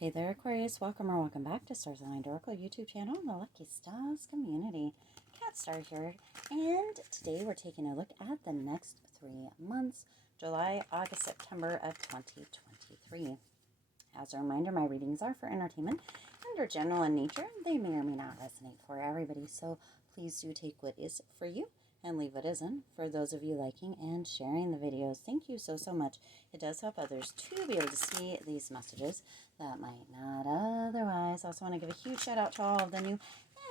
Hey there, Aquarius. Welcome or welcome back to Stars Aligned Oracle YouTube channel, the Lucky Stars community. Cat Star here, and today we're taking a look at the next 3 months, July, August, September of 2023. As a reminder, my readings are for entertainment and are general in nature. They may or may not resonate for everybody, so please do take what is for you and leave what isn't. For those of you liking and sharing the videos, thank you so much. It does help others to be able to see these messages that might not otherwise. I also want to give a huge shout out to all of the new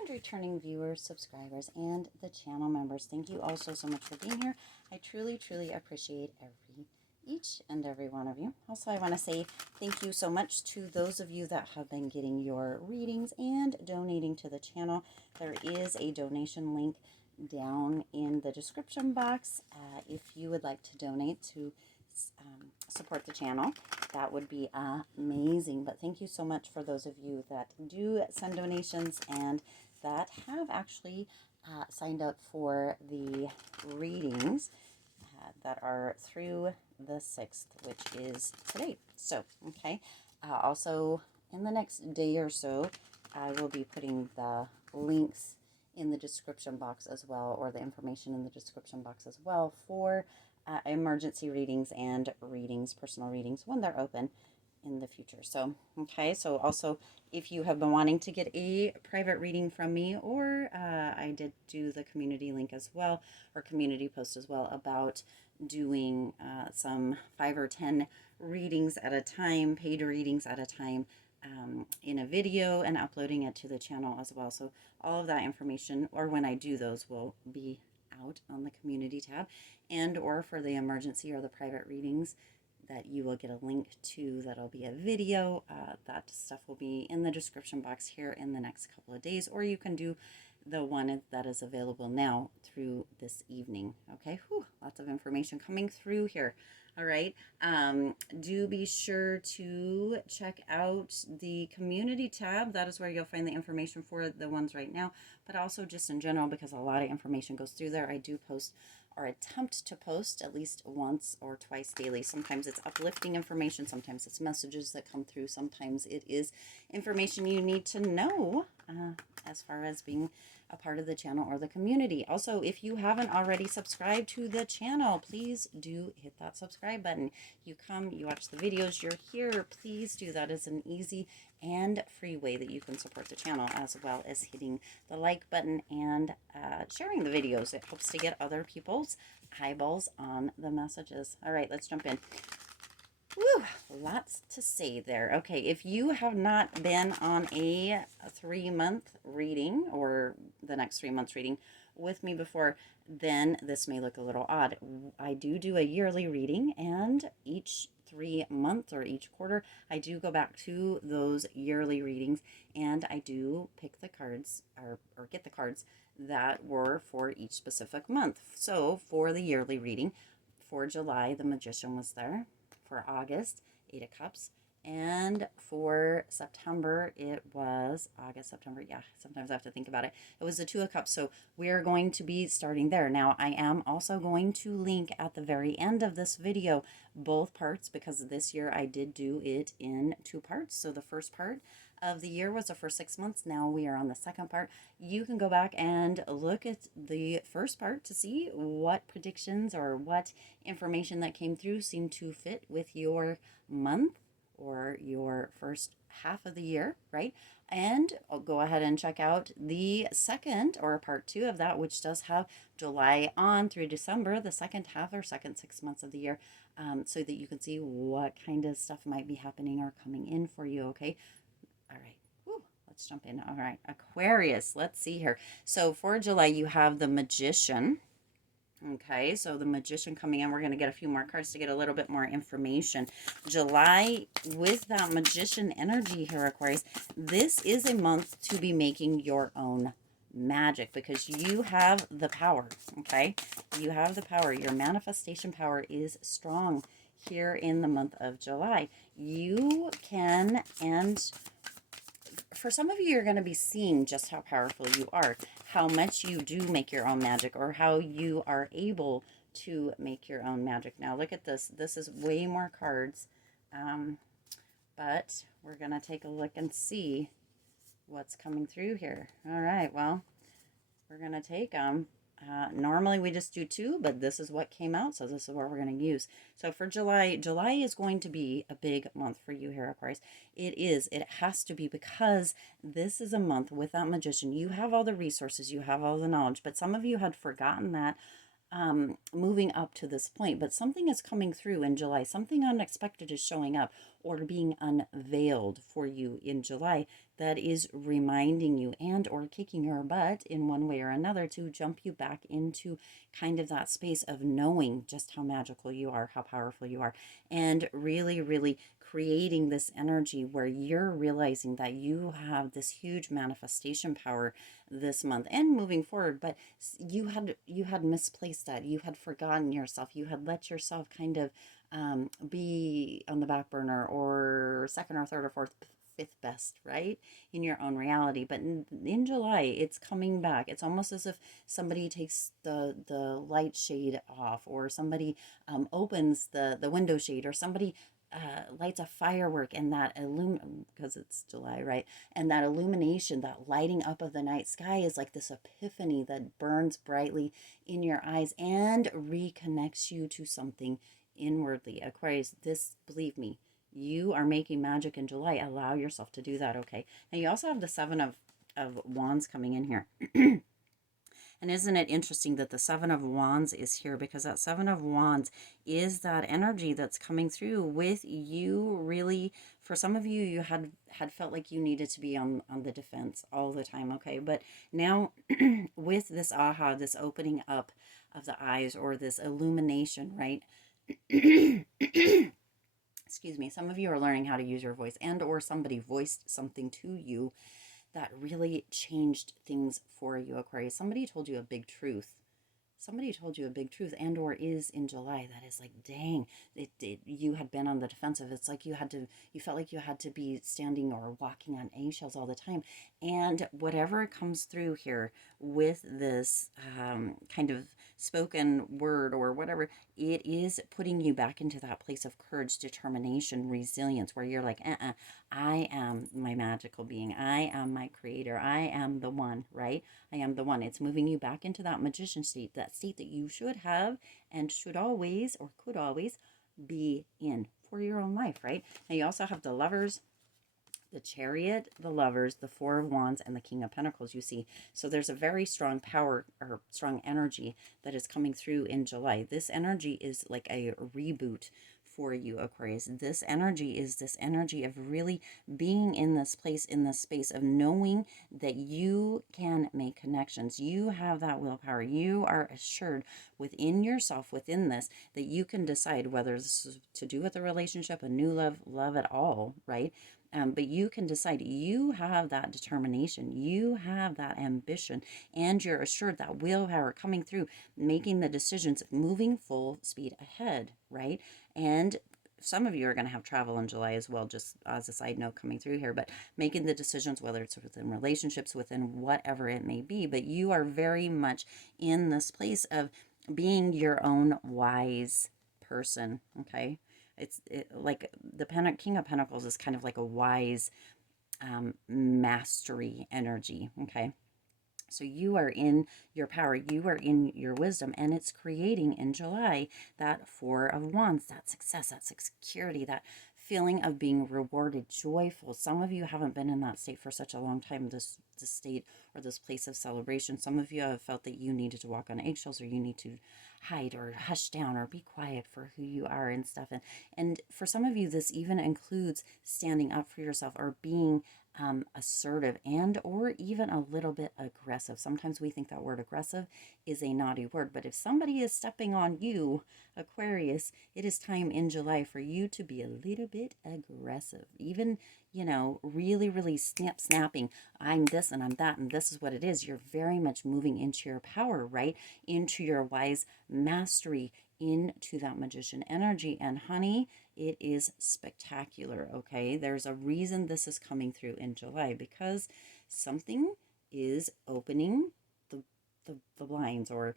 and returning viewers, subscribers, and the channel members. Thank you all so much for being here. I truly appreciate each and every one of you. Also, I want to say thank you so much to those of you that have been getting your readings and donating to the channel. There is a donation link down in the description box if you would like to donate to support the channel. That would be amazing. But thank you so much for those of you that do send donations and that have actually signed up for the readings that are through the 6th, which is today. So, okay. Also, in the next day or so, I will be putting the links in the description box as well, or the information in the description box as well for emergency readings and readings, personal readings, when they're open in the future. So, okay, so also if you have been wanting to get a private reading from me, or I did do the community link as well, or community post as well, about doing some 5 or 10 readings at a time, paid readings at a time, in a video, and uploading it to the channel as well. So all of that information, or when I do those, will be out on the community tab, and or for the emergency or the private readings that you will get a link to, that'll be a video. That stuff will be in the description box here in the next couple of days, or you can do the one that is available now through this evening. Okay, whew, lots of information coming through here. All right, do be sure to check out the community tab. That is where you'll find the information for the ones right now, but also just in general, because a lot of information goes through there. I do post, or attempt to post, at least once or twice daily. Sometimes it's uplifting information, sometimes it's messages that come through, sometimes it is information you need to know as far as being a part of the channel or the community. Also, if you haven't already subscribed to the channel, please do hit that subscribe button. You come, you watch the videos, you're here, please do. That is an easy and free way that you can support the channel, as well as hitting the like button and sharing the videos. It helps to get other people's eyeballs on the messages. All right, let's jump in. Woo, lots to say there. Okay, if you have not been on a 3-month reading, or the next 3 months reading with me before, then this may look a little odd. I do a yearly reading, and each 3 months or each quarter, I do go back to those yearly readings, and I do pick the cards, or get the cards that were for each specific month. So for the yearly reading, for July, the Magician was there. For August, 8 of Cups. And for September, it was August, September. Yeah, sometimes I have to think about it. It was the 2 of Cups. So we're going to be starting there. Now, I am also going to link at the very end of this video both parts, because this year I did do it in 2 parts. So the first part of the year was the first 6 months. Now we are on the second part. You can go back and look at the first part to see what predictions or what information that came through seemed to fit with your month or your first half of the year, right? And I'll go ahead and check out the second, or part 2 of that, which does have July on through December, the second half or second 6 months of the year, so that you can see what kind of stuff might be happening or coming in for you. Okay. All right. Whew, let's jump in. All right, Aquarius, let's see here. So for July, you have the Magician. Okay, so the Magician coming in. We're going to get a few more cards to get a little bit more information. July, with that Magician energy here, Aquarius, this is a month to be making your own magic, because you have the power. Okay, you have the power. Your manifestation power is strong here in the month of July. You can, and for some of you, you're going to be seeing just how powerful you are, how much you do make your own magic, or how you are able to make your own magic. Now, look at this. This is way more cards but we're going to take a look and see what's coming through here. All right, well, we're going to take them. Normally we just do 2, but this is what came out, so this is what we're going to use. So for July is going to be a big month for you here, Aquarius. It has to be, because this is a month with that Magician. You have all the resources, you have all the knowledge, but some of you had forgotten that moving up to this point, but something is coming through in July. Something unexpected is showing up or being unveiled for you in July that is reminding you and or kicking your butt in one way or another to jump you back into kind of that space of knowing just how magical you are, how powerful you are, and really, really creating this energy where you're realizing that you have this huge manifestation power this month and moving forward, but you had misplaced that. You had forgotten yourself. You had let yourself kind of be on the back burner, or second or third or fourth, fifth best, right, in your own reality. But in July, it's coming back. It's almost as if somebody takes the light shade off, or somebody opens the window shade, or somebody lights a firework, and that because it's July, right? And that illumination, that lighting up of the night sky is like this epiphany that burns brightly in your eyes and reconnects you to something inwardly. Aquarius, this, believe me, you are making magic in July. Allow yourself to do that, okay? Now you also have the 7 of Wands coming in here. And isn't it interesting that the 7 of Wands is here, because that 7 of Wands is that energy that's coming through with you. Really, for some of you, you had felt like you needed to be on the defense all the time, okay? But now with this aha, this opening up of the eyes, or this illumination, right? Excuse me. Some of you are learning how to use your voice, and or somebody voiced something to you that really changed things for you, Aquarius. Somebody told you a big truth. Somebody told you a big truth, and or is in July, that is like, dang, you had been on the defensive. It's like you felt like you had to be standing or walking on eggshells all the time. And whatever comes through here with this kind of spoken word or whatever, it is putting you back into that place of courage, determination, resilience, where you're like, I am my magical being. I am my creator. I am the one, right? I am the one. It's moving you back into that magician state, that state that you should have and should always, or could always, be in for your own life, right? Now you also have the Lovers, the Chariot, the Lovers, the 4 of Wands, and the King of Pentacles, you see. So there's a very strong power, or strong energy, that is coming through in July. This energy is like a reboot for you, Aquarius. This energy is this energy of really being in this place, in this space of knowing that you can make connections. You have that willpower. You are assured within yourself, within this, that you can decide whether this is to do with a relationship, a new love at all, right? But you can decide. You have that determination. You have that ambition, and you're assured that willpower coming through, making the decisions, moving full speed ahead, right? And some of you are going to have travel in July as well, just as a side note coming through here, but making the decisions, whether it's within relationships, within whatever it may be. But you are very much in this place of being your own wise person, okay? It's like the King of Pentacles is kind of like a wise mastery energy, okay? So you are in your power, you are in your wisdom, and it's creating in July that 4 of Wands, that success, that security, that feeling of being rewarded, joyful. Some of you haven't been in that state for such a long time, this state or this place of celebration. Some of you have felt that you needed to walk on eggshells, or you need to hide or hush down or be quiet for who you are and stuff. And for some of you, this even includes standing up for yourself, or being assertive, and or even a little bit aggressive. Sometimes we think that word aggressive is a naughty word, but if somebody is stepping on you, Aquarius, it is time in July for you to be a little bit aggressive. Even, really, really snapping. I'm this and I'm that, and this is what it is. You're very much moving into your power, right? Into your wise mastery, into that magician energy. And honey, it is spectacular, okay? There's a reason this is coming through in July, because something is opening the blinds, or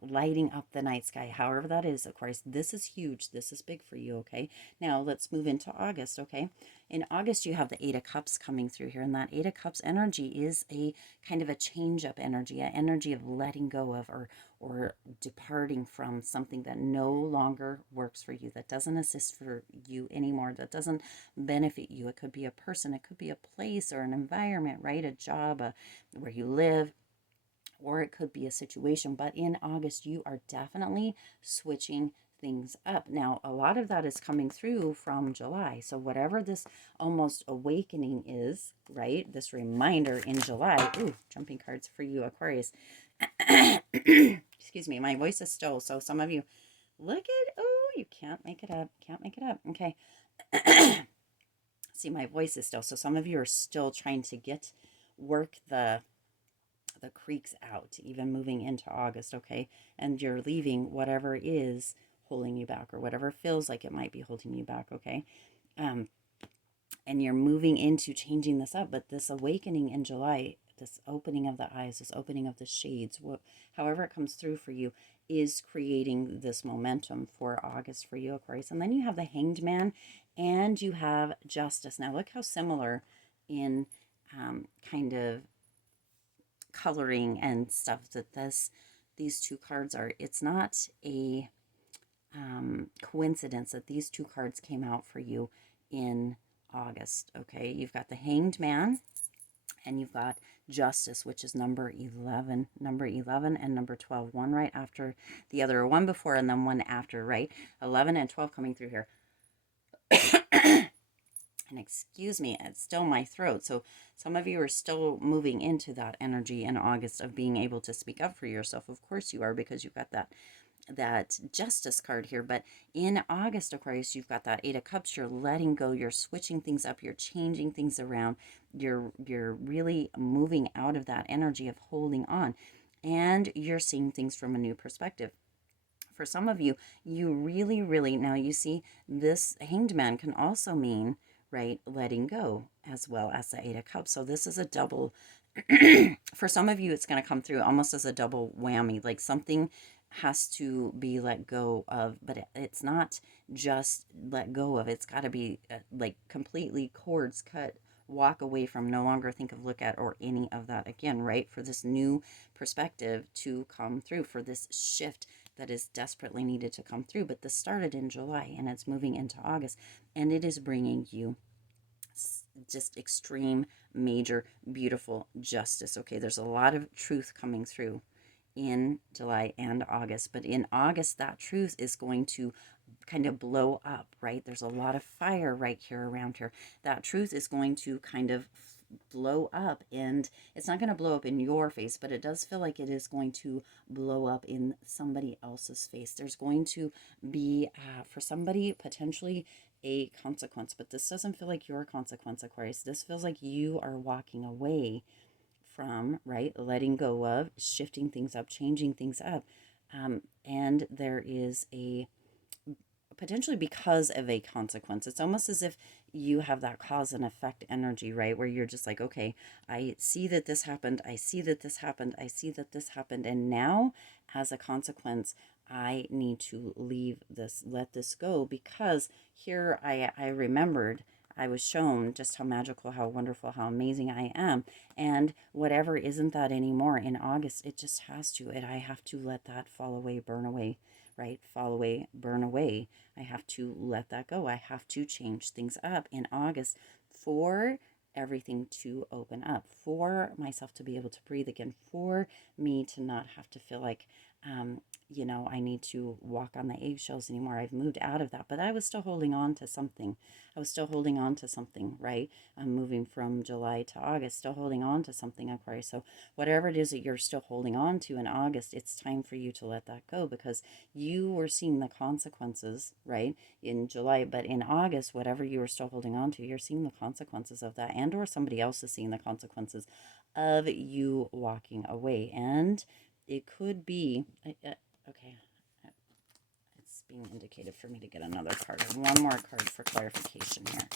lighting up the night sky, however that is, Aquarius. This is huge. This is big for you, okay? Now, let's move into August, okay? In August, you have the Eight of Cups coming through here, and that Eight of Cups energy is a kind of a change-up energy, an energy of letting go of or departing from something that no longer works for you, that doesn't assist for you anymore, that doesn't benefit you. It could be a person, it could be a place or an environment, right? A job, where you live, or it could be a situation. But in August, you are definitely switching things up. Now, a lot of that is coming through from July. So whatever this almost awakening is, right? This reminder in July. Ooh, jumping cards for you, Aquarius. Excuse me, my voice is still. So some of you, look at, oh, you can't make it up. Can't make it up. Okay. See, my voice is still. So some of you are still trying to work the creeks out, even moving into August, okay? And you're leaving whatever is holding you back, or whatever feels like it might be holding you back, okay? And you're moving into changing this up. But this awakening in July, this opening of the eyes, this opening of the shades, however it comes through for you, is creating this momentum for August for you, Aquarius. And then you have the Hanged Man, and you have Justice. Now look how similar in kind of coloring and stuff that these two cards are. It's not a coincidence that these two cards came out for you in August, okay? You've got the Hanged Man, and you've got Justice, which is number 11 and number 12, one right after the other, one before and then one after, right? 11 and 12 coming through here. And excuse me, it's still my throat. So some of you are still moving into that energy in August of being able to speak up for yourself. Of course you are, because you've got that Justice card here. But in August, Aquarius, you've got that Eight of Cups. You're letting go, you're switching things up, you're changing things around, you're really moving out of that energy of holding on, and you're seeing things from a new perspective. For some of you, you really, now you see this Hanged Man can also mean, right, letting go, as well as the Eight of Cups. So this is a double. For some of you, it's going to come through almost as a double whammy, like something has to be let go of, but it's not just let go of. It's got to be like completely cords cut, walk away from, no longer think of, look at, or any of that again, right? For this new perspective to come through, for this shift that is desperately needed to come through. But this started in July and it's moving into August, and it is bringing you just extreme, major, beautiful justice. Okay, there's a lot of truth coming through in July and August, but in August, that truth is going to kind of blow up, right? There's a lot of fire right here around here. That truth is going to kind of blow up, and it's not going to blow up in your face, but it does feel like it is going to blow up in somebody else's face. There's going to be, for somebody, potentially a consequence, but this doesn't feel like your consequence, Aquarius. This feels like you are walking away from, right, letting go of, shifting things up, changing things up, and there is a potentially because of a consequence. It's almost as if you have that cause and effect energy, right? Where you're just like, okay, I see that this happened. I see that this happened. I see that this happened. And now as a consequence, I need to leave this, let this go, because here I remembered, I was shown just how magical, how wonderful, how amazing I am. And whatever isn't that anymore in August, it just has to, I have to let that fall away, burn away, right? Fall away, burn away. I have to let that go. I have to change things up in August for everything to open up, for myself to be able to breathe again, for me to not have to feel like, I need to walk on the eggshells anymore. I've moved out of that, but I was still holding on to something. I was still holding on to something, right? I'm moving from July to August, still holding on to something, Aquarius. So whatever it is that you're still holding on to in August, it's time for you to let that go, because you were seeing the consequences, right, in July. But in August, whatever you were still holding on to, you're seeing the consequences of that, and or somebody else is seeing the consequences of you walking away. And it could be, okay, it's being indicated for me to get another card. One more card for clarification here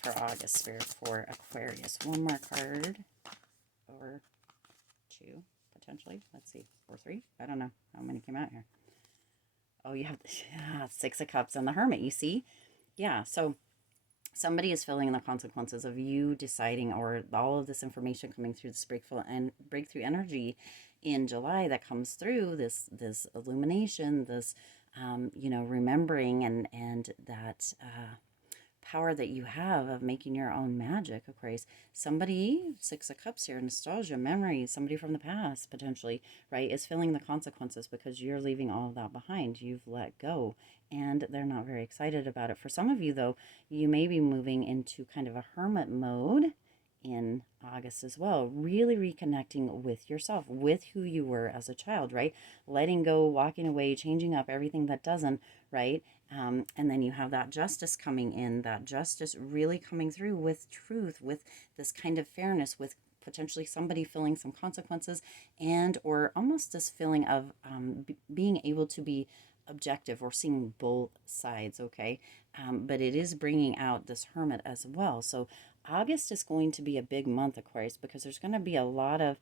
for August, Spirit, for Aquarius. One more card, or two, potentially. Let's see, 4, 3. I don't know how many came out here. Oh, you have the Six of Cups and the Hermit, you see? Yeah, so somebody is feeling the consequences of you deciding, or all of this information coming through this breakthrough energy in July that comes through, this illumination, this remembering, and that power that you have of making your own magic, Aquarius. Somebody, Six of Cups here, nostalgia, memories, somebody from the past, potentially, right, is feeling the consequences because you're leaving all of that behind. You've let go, and they're not very excited about it. For some of you, though, you may be moving into kind of a hermit mode in August as well, really reconnecting with yourself, with who you were as a child, right? Letting go, walking away, changing up everything that doesn't, right? And then you have that justice coming in, that justice really coming through with truth, with this kind of fairness, with potentially somebody feeling some consequences, and or almost this feeling of being able to be objective or seeing both sides, okay? But it is bringing out this hermit as well. So August is going to be a big month, Aquarius, because there's going to be a lot of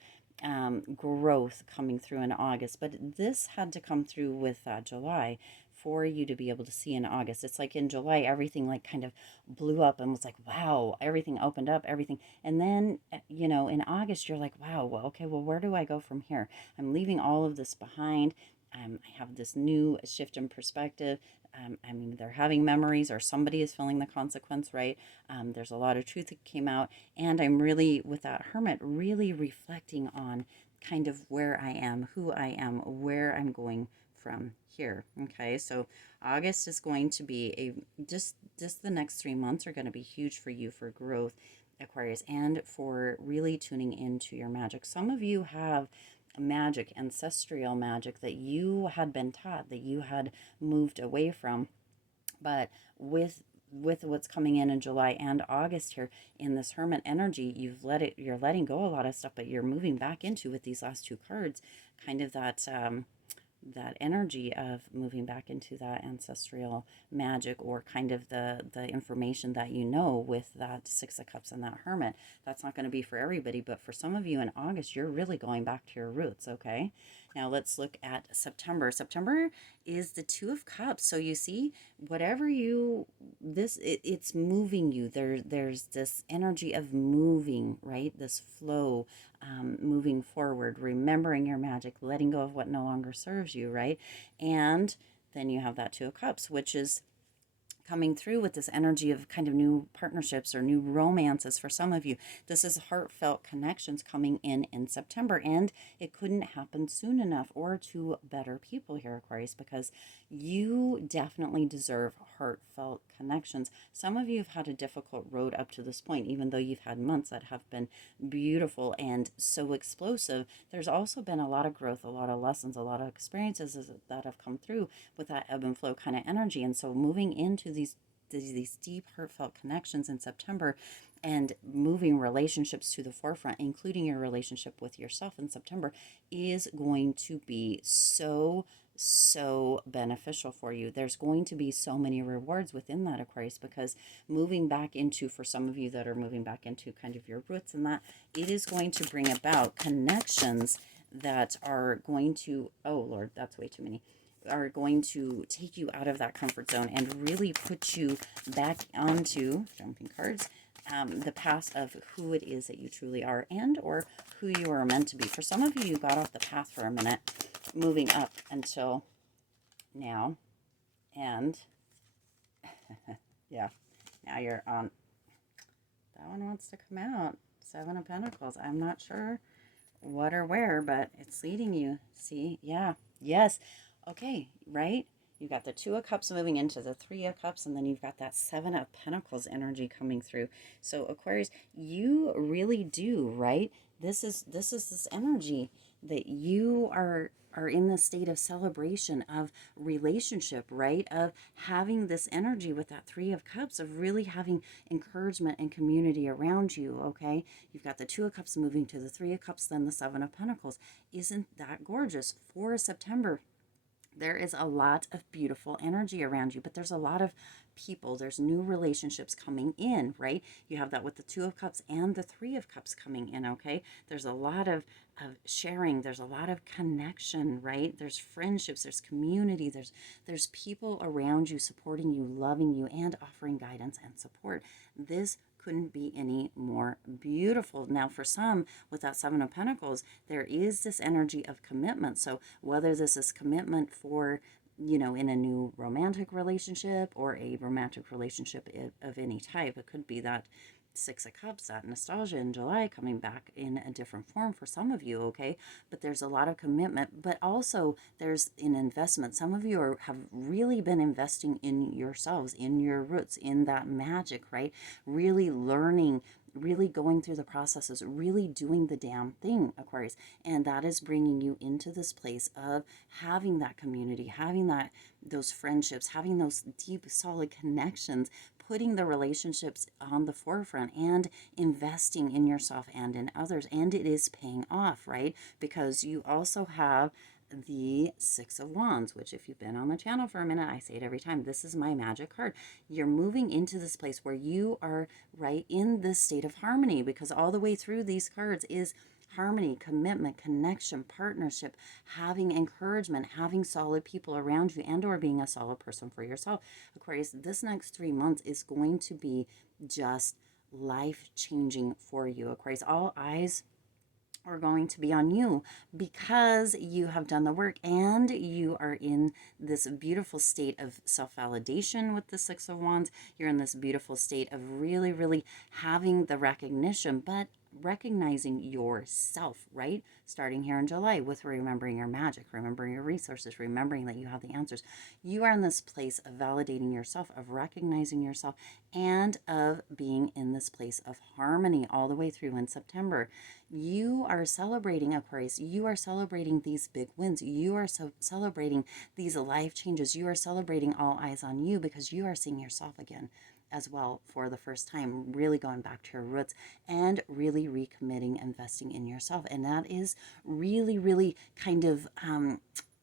growth coming through in August. But this had to come through with July for you to be able to see in August. It's like in July, everything like kind of blew up and was like, wow, everything opened up, everything. And then, in August, you're like, wow, well, okay, well, where do I go from here? I'm leaving all of this behind. I have this new shift in perspective. They're having memories, or somebody is feeling the consequence, right? There's a lot of truth that came out. And I'm really, with that hermit, really reflecting on kind of where I am, who I am, where I'm going from here. Okay, so August is going to be just the next 3 months are going to be huge for you for growth, Aquarius, and for really tuning into your magic. Some of you have magic, ancestral magic, that you had been taught, that you had moved away from, but with what's coming in July and August here in this hermit energy, you're letting go a lot of stuff, but you're moving back into, with these last 2 cards, kind of that energy of moving back into that ancestral magic, or kind of the information that with that Six of Cups and that hermit. That's not going to be for everybody, but for some of you in August, you're really going back to your roots. Okay, now let's look at September. September is the Two of Cups. So you see, whatever it's moving you. There's this energy of moving, right? This flow, moving forward, remembering your magic, letting go of what no longer serves you, right? And then you have that Two of Cups, which is coming through with this energy of kind of new partnerships or new romances for some of you. This is heartfelt connections coming in September, and it couldn't happen soon enough or to better people here, Aquarius, because you definitely deserve heartfelt connections. Some of you have had a difficult road up to this point, even though you've had months that have been beautiful and so explosive. There's also been a lot of growth, a lot of lessons, a lot of experiences that have come through with that ebb and flow kind of energy. And so moving into these deep heartfelt connections in September, and moving relationships to the forefront, including your relationship with yourself in September, is going to be so beneficial for you. There's going to be so many rewards within that, Aquarius, because moving back into, for some of you that are moving back into kind of your roots, and that it is going to bring about connections that are going to, oh Lord, that's way too many, are going to take you out of that comfort zone and really put you back onto, jumping cards, the path of who it is that you truly are, and or who you are meant to be. For some of you, you got off the path for a minute, moving up until now, and yeah, now you're on. That one wants to come out. Seven of Pentacles. I'm not sure what or where, but it's leading you. See? Yeah. Yes. Okay, right? You've got the Two of Cups moving into the Three of Cups, and then you've got that Seven of Pentacles energy coming through. So Aquarius, you really do, right? This is this energy that you are in the state of celebration, of relationship, right? Of having this energy with that Three of Cups, of really having encouragement and community around you, okay? You've got the Two of Cups moving to the Three of Cups, then the Seven of Pentacles. Isn't that gorgeous? For September, there is a lot of beautiful energy around you, but there's a lot of people, there's new relationships coming in, right? You have that with the Two of Cups and the Three of Cups coming in, okay? There's a lot of sharing, there's a lot of connection, right? There's friendships, there's community, there's people around you supporting you, loving you, and offering guidance and support. This couldn't be any more beautiful. Now, for some, with that Seven of Pentacles, there is this energy of commitment. So whether this is commitment for, you know, in a new romantic relationship or a romantic relationship of any type, it could be that Six of Cups, that nostalgia in July coming back in a different form for some of you, okay? But there's a lot of commitment, but also there's an investment. Some of you have really been investing in yourselves, in your roots, in that magic, right? Really learning, really going through the processes, really doing the damn thing, Aquarius. And that is bringing you into this place of having that community, having those friendships, having those deep, solid connections, putting the relationships on the forefront and investing in yourself and in others. And it is paying off, right? Because you also have the Six of Wands, which if you've been on the channel for a minute, I say it every time, this is my magic card. You're moving into this place where you are right in this state of harmony, because all the way through these cards is harmony, commitment, connection, partnership, having encouragement, having solid people around you, and or being a solid person for yourself. Aquarius, this next 3 months is going to be just life-changing for you, Aquarius. All eyes are going to be on you because you have done the work and you are in this beautiful state of self-validation with the Six of Wands. You're in this beautiful state of really, really having the recognition, but recognizing yourself, right? Starting here in July with remembering your magic, remembering your resources, remembering that you have the answers. You are in this place of validating yourself, of recognizing yourself, and of being in this place of harmony all the way through in September. You are celebrating, Aquarius. You are celebrating these big wins. You are celebrating these life changes. You are celebrating all eyes on you because you are seeing yourself again as well for the first time, really going back to your roots and really recommitting, investing in yourself. And that is really, really kind of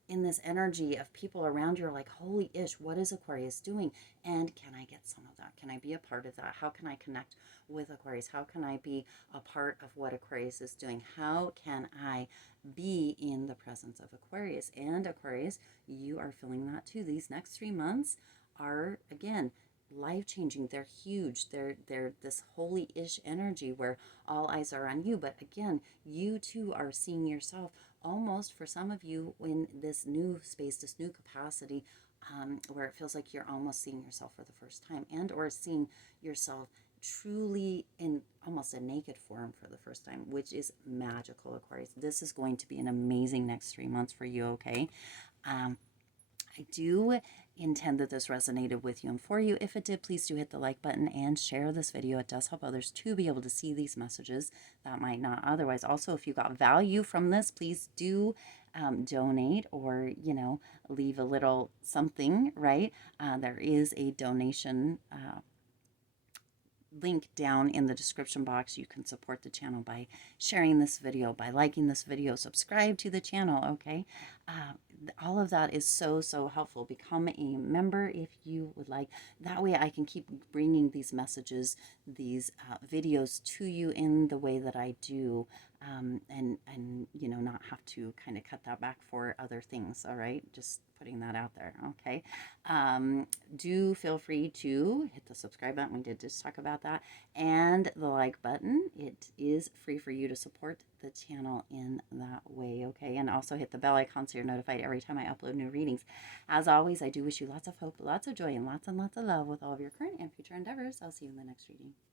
in this energy of people around you are like, holy ish, what is Aquarius doing? And can I get some of that? Can I be a part of that? How can I connect with Aquarius? How can I be a part of what Aquarius is doing? How can I be in the presence of Aquarius? And Aquarius, you are feeling that too. These next 3 months are, again, life-changing. They're huge. They're this holy-ish energy where all eyes are on you. But again, you too are seeing yourself almost, for some of you, in this new space, this new capacity, where it feels like you're almost seeing yourself for the first time, and or seeing yourself truly in almost a naked form for the first time, which is magical, Aquarius. This is going to be an amazing next 3 months for you, okay? I do intend that this resonated with you and for you. If it did, please do hit the like button and share this video. It does help others to be able to see these messages that might not otherwise. Also, if you got value from this, please do donate or, you know, leave a little something, right? There is a donation link down in the description box. You can support the channel by sharing this video, by liking this video, subscribe to the channel, okay? All of that is so helpful. Become a member if you would like. That way I can keep bringing these messages, these videos to you in the way that I do, and you know, not have to kind of cut that back for other things. All right, just putting that out there. Okay, do feel free to hit the subscribe button. We did just talk about that, and the like button. It is free for you to support the channel in that way. Okay, and also hit the bell icon so you're notified every time I upload new readings. As always, I do wish you lots of hope, lots of joy, and lots of love with all of your current and future endeavors. I'll see you in the next reading.